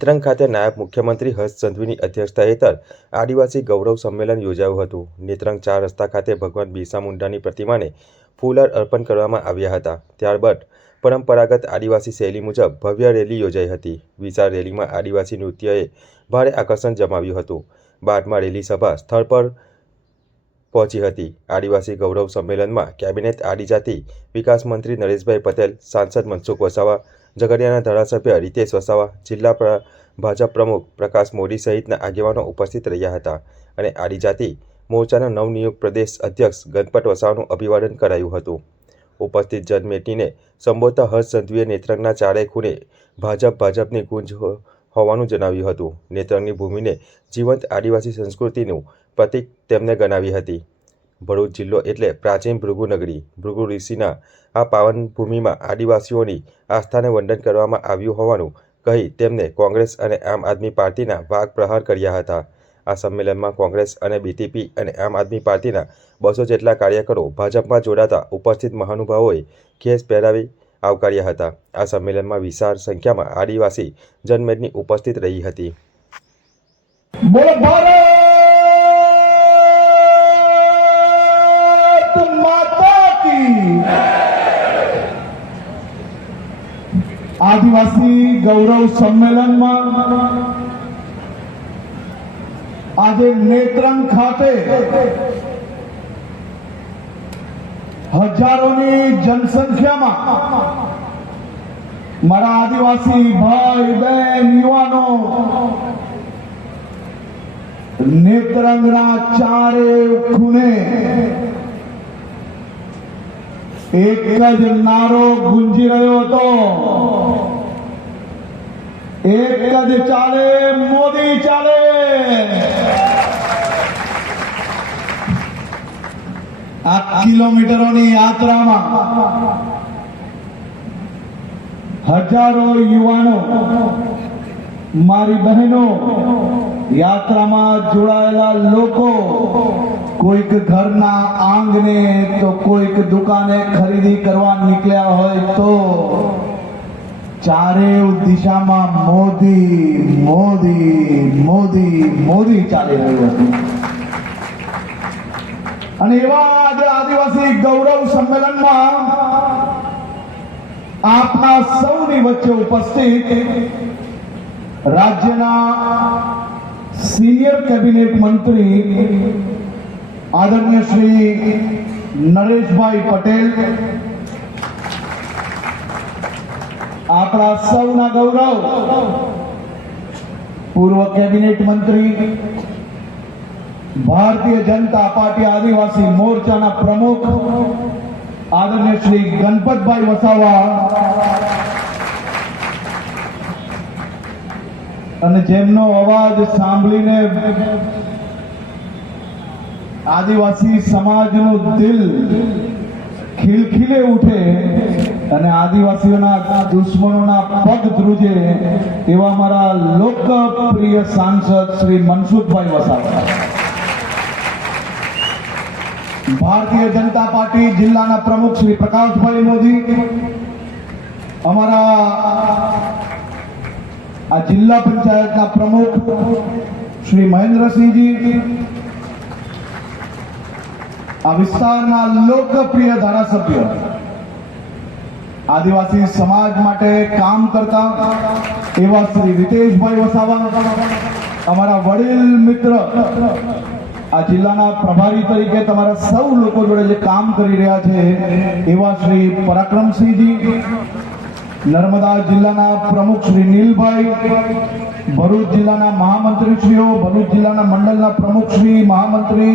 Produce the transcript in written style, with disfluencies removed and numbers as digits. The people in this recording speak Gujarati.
નેત્રંગ ખાતે નાયબ મુખ્યમંત્રી હર્ષ સંઘવીની અધ્યક્ષતા હેઠળ આદિવાસી ગૌરવ સંમેલન યોજાયું હતું। નેત્રંગ 4 રસ્તા ખાતે ભગવાન બિરસા મુંડાની પ્રતિમાને ફૂલહાર અર્પણ કરવામાં આવ્યા હતા। ત્યારબાદ પરંપરાગત આદિવાસી શૈલી મુજબ ભવ્ય રેલી યોજાઈ હતી। વિશાળ રેલીમાં આદિવાસી નૃત્યએ ભારે આકર્ષણ જમાવ્યું હતું। બાદમાં રેલી સભા સ્થળ પર પહોંચી હતી। આદિવાસી ગૌરવ સંમેલનમાં કેબિનેટ આદિજાતિ વિકાસ મંત્રી નરેશભાઈ પટેલ, સાંસદ મનસુખ વસાવા, ઝઘડિયાના ધારાસભ્ય રીતેશ વસાવા, જિલ્લા ભાજપ પ્રમુખ પ્રકાશ મોદી સહિતના આગેવાનો ઉપસ્થિત રહ્યા હતા અને આદિજાતિ મોરચાના નવનિયુક્ત પ્રદેશ અધ્યક્ષ ગણપત વસાવાનું અભિવાદન કરાયું હતું। ઉપસ્થિત જનમેદનીને સંબોધતા હર્ષ સંઘવીએ નેત્રંગના ચારે ખૂણે ભાજપની ગૂંજ હોવાનું જણાવ્યું હતું। નેત્રંગની ભૂમિને જીવંત આદિવાસી સંસ્કૃતિનું પ્રતીક તેમને ગણાવી હતી। ભરૂચ જિલ્લો એટલે પ્રાચીન ભૃગુ નગરી। ભૃગુ ઋષિના આ પાવન ભૂમિમાં આદિવાસીઓની આસ્થાને વંદન કરવામાં આવ્યું હોવાનું કહી તેમને કોંગ્રેસ અને આમ આદમી પાર્ટીના વાઘ પ્રહાર કર્યા હતા। આ સંમેલનમાં કોંગ્રેસ અને બીટીપી અને આમ આદમી પાર્ટીના 200 જેટલા કાર્યકરો ભાજપમાં જોડાતા ઉપસ્થિત મહાનુભાવોએ ખેસ પહેરાવી આવકાર્યા હતા। આ સંમેલનમાં વિશાળ સંખ્યામાં આદિવાસી જનમેદની ઉપસ્થિત રહી હતી। आदिवासी गौरव सम्मेलन में आज नेत्रंग खाते हजारों जनसंख्या में मारा आदिवासी भाई बहन युवानो नेत्रंगना चारे खूने एक ज नारो गुंजी रह्यो हतो, एक ज चाले मोदी चाले। आ किलोमीटरों यात्रा में हजारों युवानो मारी बहनों यात्रा में जोड़ाયેલા લોકો કોઈક ઘરના આંગણે તો કોઈક દુકાને ખરીદી કરવા નીકળ્યા હોય તો ચારે દિશામાં મોદી મોદી મોદી મોદી ચાલી રહ્યું હતું। અને એવા આજે આદિવાસી ગૌરવ સંમેલનમાં આપના સૌની વચ્ચે ઉપસ્થિત રાજ્યના सीनियर कैबिनेट मंत्री आदरणीय श्री नरेशभाई पटेल, आपड़ा सौना गौरव पूर्व कैबिनेट मंत्री, भारतीय जनता पार्टी आदिवासी मोर्चा प्रमुख आदरणीय श्री गणपतभाई वसावा અને જેમનો અવાજ સાંભળીને આદિવાસી સમાજનું દિલ ખિલખિલે ઉઠે અને આદિવાસીઓના દુશ્મનોના પગ ધ્રુજે એવા મારા લોકપ્રિય સાંસદ શ્રી મનસુખભાઈ વસાવા, ભારતીય જનતા પાર્ટી જિલ્લાના પ્રમુખ શ્રી પ્રકાશભાઈ મોદી, અમારા आ जिला पंचायत का प्रमुख श्री महेंद्र सिंह जी, आ विस्तार लोकप्रिय धारासभ्य आदिवासी समाज माटे काम करता एवं श्री रितेश भाई वसावा, अमरा वडील मित्र आ जिल्लाना प्रभारी तरीके तमारा सौ लोको जोड़े जे काम करी रह्या छे एवा श्री पराक्रमसिंह जी, नर्मदा जिल्लाना प्रमुख श्री नीलभाई, भरूच जिल्लाना महामंत्री श्रीओ, भरूच जिल्लाना मंडलना प्रमुख श्री महामंत्री